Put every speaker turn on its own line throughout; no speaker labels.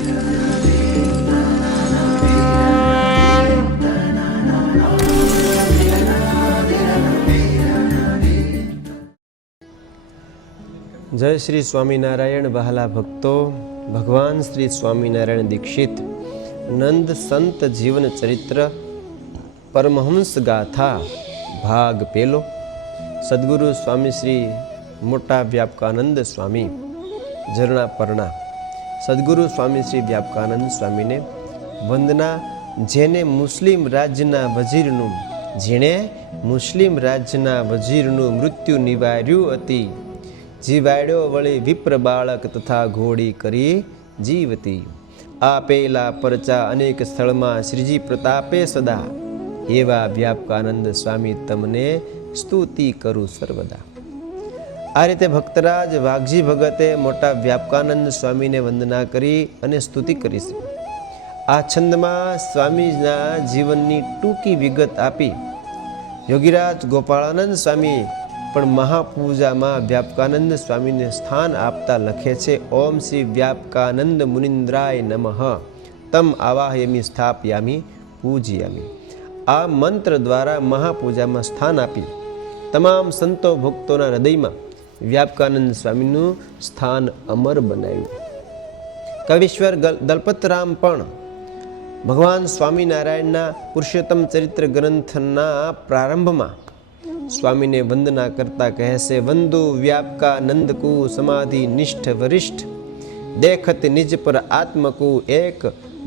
જય શ્રી સ્વામિનારાયણ વહાલા ભક્તો. ભગવાન શ્રી સ્વામિનારાયણ દીક્ષિત નંદ સંત જીવન ચરિત્ર પરમહંસ ગાથા ભાગ પેલો. સદગુરુ સ્વામી શ્રી મોટા વ્યાપકાનંદ સ્વામી ઝરણા પરના સદગુરુ સ્વામી શ્રી વ્યાપકાનંદ સ્વામીને વંદના, જેને મુસ્લિમ રાજ્યના વજીરનું જેણે મુસ્લિમ રાજ્યના વજીરનું મૃત્યુ નિવાર્યું હતી. જીવાડ્યો વળી વિપ્ર બાળક તથા ઘોડી કરી જીવતી. આપેલા પરચા અનેક સ્થળમાં શ્રીજી પ્રતાપે સદા. એવા વ્યાપકાનંદ સ્વામી તમને સ્તુતિ કરું સર્વદા. આ રીતે ભક્તરાજ વાઘજી ભગતે મોટા વ્યાપકાનંદ સ્વામીને વંદના કરી અને સ્તુતિ કરી છે. આ છંદમાં સ્વામીના જીવનની ટૂંકી વિગત આપી યોગીરાજ ગોપાળાનંદ સ્વામી પણ મહાપૂજામાં વ્યાપકાનંદ સ્વામીને સ્થાન આપતા લખે છે, ઓમ શ્રી વ્યાપકાનંદ મુનિન્દ્રાય નમઃ. તમ આવાહયમી સ્થાપયામી, પૂજયામી. આ મંત્ર દ્વારા મહાપૂજામાં સ્થાન આપી તમામ સંતો ભક્તોના હૃદયમાં વ્યાપકાનંદ સ્વામીનું સ્થાન અમર બનાવ્યું કવિશ્વર ગલ- દલપતરામ પણ ભગવાન સ્વામિનારાયણના પુરુષોત્તમ ચરિત્ર ગ્રંથના પ્રારંભમાં સ્વામીને વંદના કરતા કહે છે વંદુ વ્યાપકાનંદકુ સમાધિ નિષ્ઠ વરિષ્ઠ દેખત નિજ પર આત્મકુ એક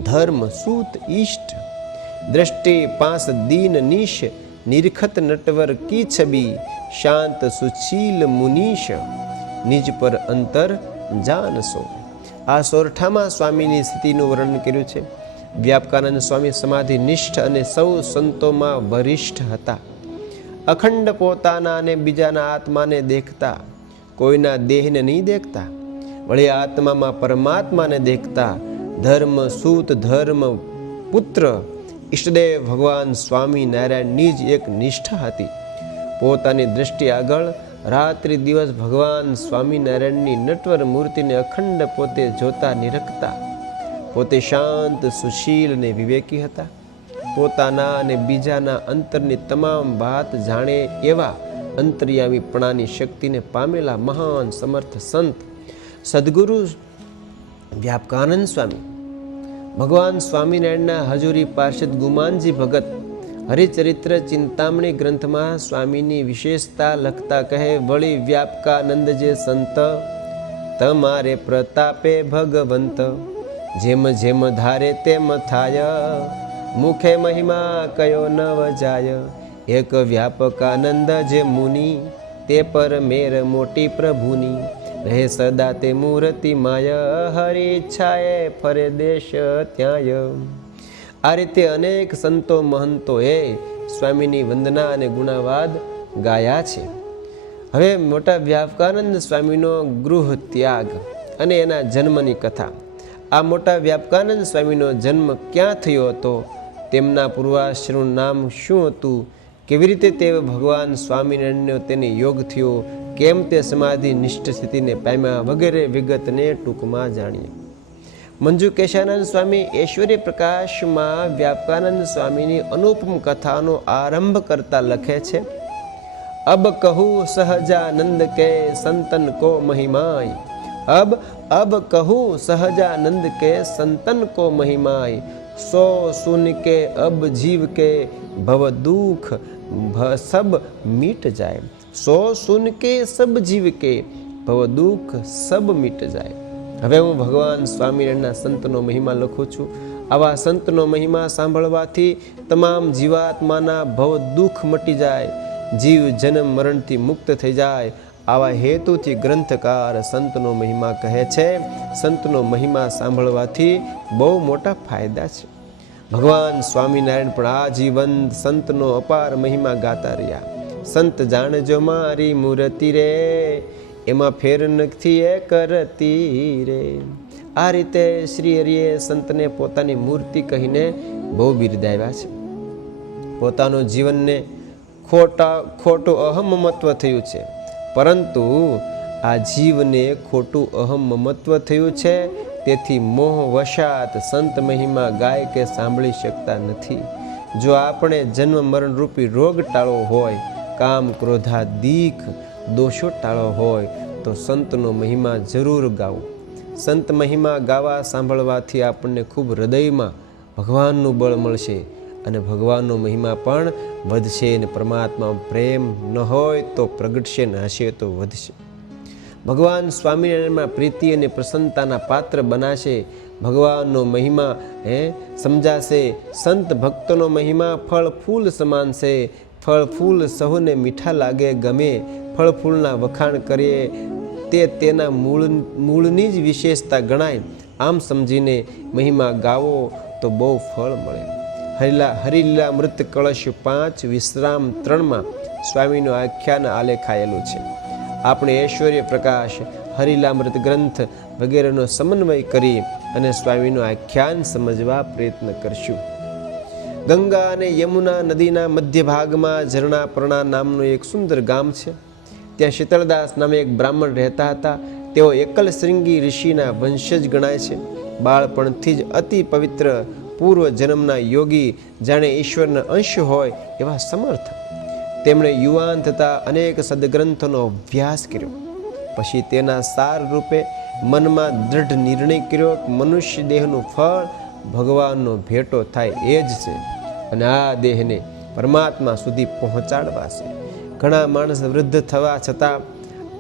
ધર્મ સૂત ઈષ્ટ દ્રષ્ટિ પાંસ દીન નીશ નિરખત નટવર કી છબી? શાંત સુશીલ મુનીશ, નિજ પર અંતર જાનસો આ સોરઠામાં સ્વામીની સ્થિતિનું વર્ણન કર્યું છે. વ્યાપકાનંદ સ્વામી સમાધિ નિષ્ઠ અને સૌ સંતોમાં વરિષ્ઠ હતા. અખંડ પોતાના અને બીજાના આત્માને દેખતા, કોઈના દેહને નહીં દેખતા, વળી આત્મામાં પરમાત્માને દેખતા, ધર્મ સૂત ધર્મ પુત્ર ઈષ્ટદેવ ભગવાન સ્વામી નારાયણની જ એક નિષ્ઠા હતી. પોતાની દ્રષ્ટિ આગળ રાત્રિ દિવસ ભગવાન સ્વામિનારાયણની નટવર મૂર્તિને અખંડ પોતે જોતા નિરખતા. પોતે શાંત, સુશીલ અને વિવેકી હતા. પોતાના અને બીજાના અંતરની તમામ વાત જાણે એવા અંતર્યામીપણાની શક્તિને પામેલા મહાન સમર્થ સંત. સદગુરુ વ્યાપકાનંદ સ્વામી ભગવાન સ્વામિનારાયણના હજુરી પાર્ષદ ગુમાનજી ભગત હરિચરિત્ર ચિંતામણી ગ્રંથમાં સ્વામીની વિશેષતા લખતા કહે, વળી વ્યાપકાનંદ જે સંત, તમારે પ્રતાપે ભગવંત, જેમ જેમ ધારે તેમ થાય, મુખે મહિમા કયો ન વજાય એક વ્યાપકાનંદ જે મુનિ, તે પર મેર મોટી પ્રભુની રહે સદા તે મૂર્તિ માય હરી ઈચ્છાએ ફરે દેશ ત્યાંય. આ રીતે અનેક સંતો મહંતોએ સ્વામીની વંદના અને ગુણાવાદ ગાયા છે. હવે મોટા વ્યાપકાનંદ સ્વામીનો ગૃહ ત્યાગ અને એના જન્મની કથા. આ મોટા વ્યાપકાનંદ સ્વામીનો જન્મ ક્યાં થયો હતો? તેમના પૂર્વાશ્રમનું નામ શું હતું? કેવી રીતે તે ભગવાન સ્વામિનારાયણનો તેને યોગ થયો? કેમ તે સમાધિ નિષ્ઠ સ્થિતિને પામ્યા વગેરે વિગતને ટૂંકમાં જાણીએ. મંજુ કેશાનંદ સ્વામી ઐશ્વર્ય પ્રકાશમાં વ્યાપકાનંદ સ્વામીની અનુપમ કથાનો આરંભ કરતા લખે છે, અબ કહું સહજાનંદ કે સંતન કો મહિમાય, અબ અબ કહું સહજાનંદ કે સંતન કો મહિમાય, સો સુન કે અબ જીવ કે ભવ દુઃખ સબ મીટ જાય. સો સુન કે સબ જીવ કે, ભવ દુઃખ સબ મિટ જાય. હવે હું ભગવાન સ્વામિનારાયણના સંતનો મહિમા લખું છું. આવા સંતનો મહિમા સાંભળવાથી તમામ જીવાત્માના ભવ દુઃખ મટી જાય. જીવ જન્મ મરણથી મુક્ત થઈ જાય. આવા હેતુથી ગ્રંથકાર સંતનો મહિમા કહે છે. સંતનો મહિમા સાંભળવાથી બહુ મોટા ફાયદા છે. ભગવાન સ્વામિનારાયણ પણ આ જીવન સંતનો અપાર મહિમા ગાતા રહ્યા. સંત જાણજો મારી મૂર્તિ રે, એમાં ફેર નથી એ કરતી રે. આ રીતે શ્રી હરિએ સંતને પોતાની મૂર્તિ કહીને બહુ બિરદાવ્યા છે. પોતાનું જીવનને ખોટા, ખોટું અહમ મહત્વ થયું છે. પરંતુ આ જીવને ખોટું અહમ મમત્વ થયું છે, તેથી મોહ વશાત સંત મહિમા ગાય કે સાંભળી શકતા નથી. જો આપણે જન્મ મરણ રૂપી રોગ ટાળવો હોય કામ, ક્રોધા, દીખ, દોષો ટાળો હોય તો સંતનો મહિમા જરૂર ગાવો. સંત મહિમા ગાવા સાંભળવાથી આપણને ખૂબ હૃદયમાં ભગવાનનું બળ મળશે અને ભગવાનનો મહિમા પણ વધશે અને પરમાત્મા પ્રેમ ન હોય તો પ્રગટશે ને હશે તો વધશે. ભગવાન સ્વામિનારાયણમાં પ્રીતિ અને પ્રસન્નતાના પાત્ર બનાશે, ભગવાનનો મહિમા, હે, સમજાશે, સંત ભક્તોનો મહિમા ફળ ફૂલ સમાન છે ફળ ફૂલ સહુને મીઠા લાગે, ગમે ફળ ફૂલના વખાણ કરીએ, તે તેના મૂળ, મૂળની જ વિશેષતા ગણાય. આમ સમજીને મહિમા ગાવો તો બહુ ફળ મળે. હરિલા, હરિલીલા મૃત કળશ પાંચ વિશ્રામ ત્રણમાં સ્વામીનું આખ્યાન આલેખાયેલું છે. આપણે ઐશ્વર્ય પ્રકાશ હરિલામૃત ગ્રંથ વગેરેનો સમન્વય કરી અને સ્વામીનું આખ્યાન સમજવા પ્રયત્ન કરશું. ગંગા અને યમુના નદીના મધ્ય ભાગમાં ઝરણાપર્ણા નામનું એક સુંદર ગામ છે. ત્યાં શીતળદાસ નામે એક બ્રાહ્મણ રહેતા હતા. તેઓ એકલ શ્રીંગી ઋષિના વંશજ ગણાય છે. બાળપણથી જ અતિ પવિત્ર પૂર્વ જન્મના યોગી જાણે ઈશ્વરના અંશ હોય એવા સમર્થ. તેમણે યુવાન થતાં અનેક સદગ્રંથોનો અભ્યાસ કર્યો. પછી તેના સાર રૂપે મનમાં દૃઢ નિર્ણય કર્યો મનુષ્ય દેહનું ફળ ભગવાનનો ભેટો થાય એ જ છે. અને આ દેહને પરમાત્મા સુધી પહોંચાડવા છે. ઘણા માણસ વૃદ્ધ થવા છતાં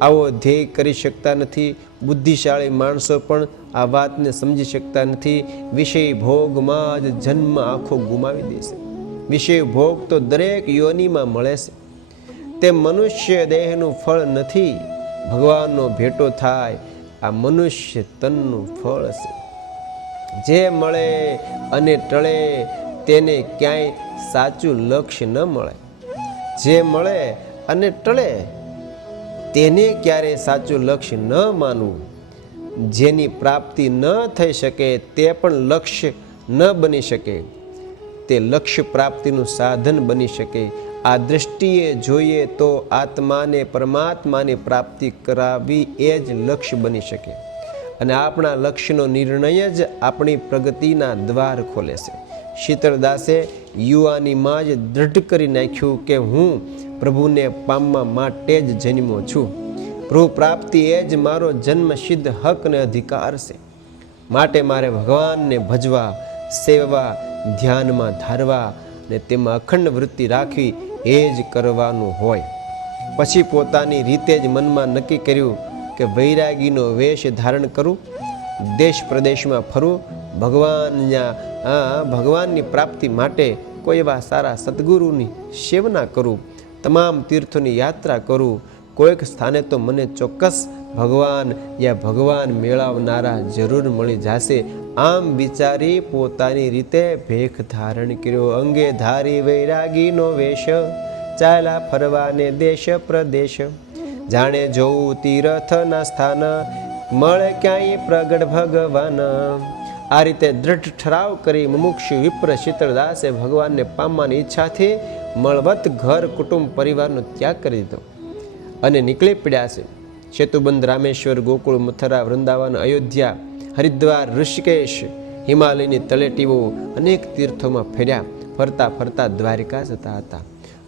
આવો ધ્યેય કરી શકતા નથી. બુદ્ધિશાળી માણસો પણ આ વાતને સમજી શકતા નથી. વિષય ભોગમાં જ જન્મ આખો ગુમાવી દેશે વિષય ભોગ તો દરેક યોનિમાં મળે છે. તે મનુષ્ય દેહનું ફળ નથી. ભગવાનનો ભેટો થાય આ મનુષ્ય તનનું ફળ છે. જે મળે અને ટળે તેને ક્યાંય સાચું લક્ષ્ય ન મળે. જે મળે અને ટળે તેને ક્યારે સાચું લક્ષ્ય ન માનવું? જેની પ્રાપ્તિ ન થઈ શકે તે પણ લક્ષ્ય ન બની શકે. તે લક્ષ્ય પ્રાપ્તિનું સાધન બની શકે. આ દૃષ્ટિએ જોઈએ તો આત્માને પરમાત્માની પ્રાપ્તિ કરાવી એ જ લક્ષ્ય બની શકે. અને આપણા લક્ષ્યનો નિર્ણય જ આપણી પ્રગતિના દ્વાર ખોલે છે. શીતળદાસે યુવાનીમાં જ દૃઢ કરી નાખ્યું કે હું પ્રભુને પામવા માટે જ જન્મો છું. પ્રભુ પ્રાપ્તિ એ જ મારો જન્મ સિદ્ધ હક અને અધિકાર છે. માટે મારે ભગવાનને ભજવા, સેવવા, ધ્યાનમાં ધારવા ને તેમાં અખંડ વૃત્તિ રાખવી એ જ કરવાનું હોય. પછી પોતાની રીતે જ મનમાં નક્કી કર્યું કે વૈરાગીનો વેશ ધારણ કરું, દેશ પ્રદેશમાં ફરું, ભગવાનના ભગવાનની પ્રાપ્તિ માટે કોઈ એવા સારા સદગુરુની સેવના કરું, તમામ તીર્થોની યાત્રા કરું. કોઈક સ્થાને તો મને ચોક્કસ ભગવાન યા ભગવાન મેળવનારા જરૂર મળી જશે. આમ વિચારી પોતાની રીતે ભેખ ધારણ કર્યો. અંગે ધારી વૈરાગીનો વેશ. ચાલા ફરવાને દેશ પ્રદેશ. જાણે જોવું તીર્થના સ્થાન, મળે ક્યાંય પ્રગટ ભગવાન. આ રીતે દૃઢ ઠરાવ કરી મુમુક્ષુ વિપ્ર શીતળદાસે ભગવાનને પામવાની ઈચ્છાથી મળવત ઘર કુટુંબ પરિવારનો ત્યાગ કરી દીધો. અને નીકળી પડ્યા છે. સેતુબંધ રામેશ્વર, ગોકુળ, મથુરા, વૃંદાવન, અયોધ્યા, હરિદ્વાર, ઋષિકેશ, હિમાલયની તલેટીઓ અનેક તીર્થોમાં ફેર્યા. ફરતા ફરતા દ્વારિકા જતા હતા.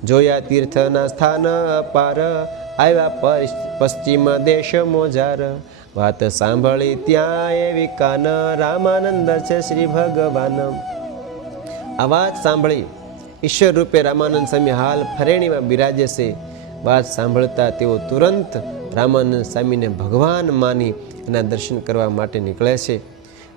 જોયા તીર્થના સ્થાન અપાર આવ્યા પશ- પશ્ચિમ દેશ મોજાર. વાત સાંભળી ત્યાં એવી કાન રામાનંદ છે શ્રી ભગવાન. આ વાત સાંભળી ઈશ્વર રૂપે રામાનંદ સ્વામી હાલ ફરેણીમાં બિરાજે છે. વાત સાંભળતા તેઓ તુરંત રામાનંદ સ્વામીને ભગવાન માની એના દર્શન કરવા માટે નીકળે છે.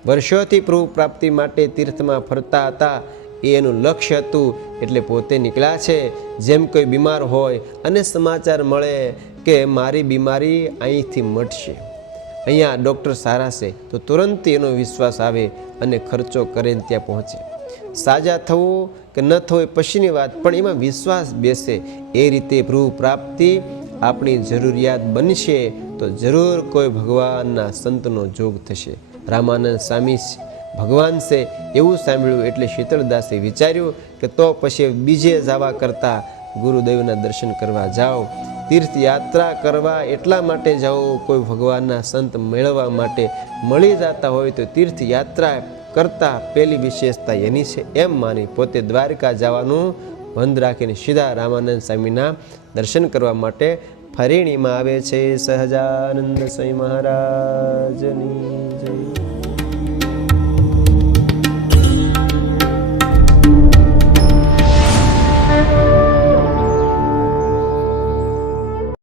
વર્ષોથી પ્રભુ પ્રાપ્તિ માટે તીર્થમાં ફરતા હતા. એ એનું લક્ષ્ય હતું એટલે પોતે નીકળ્યા છે. જેમ કોઈ બીમાર હોય અને સમાચાર મળે કે મારી બીમારી અહીંથી મટશે. અહીંયા ડૉક્ટર સારા છે તો તુરંત એનો વિશ્વાસ આવે અને ખર્ચો કરે ત્યાં પહોંચે. સાજા થવું કે ન થવું એ પછીની વાત, પણ એમાં વિશ્વાસ બેસે. એ રીતે પ્રભુ પ્રાપ્તિ આપણી જરૂરિયાત બનશે તો જરૂર કોઈ ભગવાનના સંતનો જોગ થશે. રામાનંદ સ્વામી ભગવાન છે એવું સાંભળ્યું એટલે શીતળદાસે વિચાર્યું કે તો પછી બીજે જવા કરતાં ગુરુદેવના દર્શન કરવા જાઓ, તીર્થયાત્રા કરવા એટલા માટે જાઓ, કોઈ ભગવાનના સંત મેળવવા માટે મળી જતા હોય તો તીર્થયાત્રા કરતાં પહેલી વિશેષતા એની છે. એમ માની પોતે દ્વારકા જવાનું બંધ રાખીને સીધા રામાનંદ સ્વામીના દર્શન કરવા માટે ફરીણીમાં આવે છે. સહજાનંદ સ્વામી મહારાજની જય.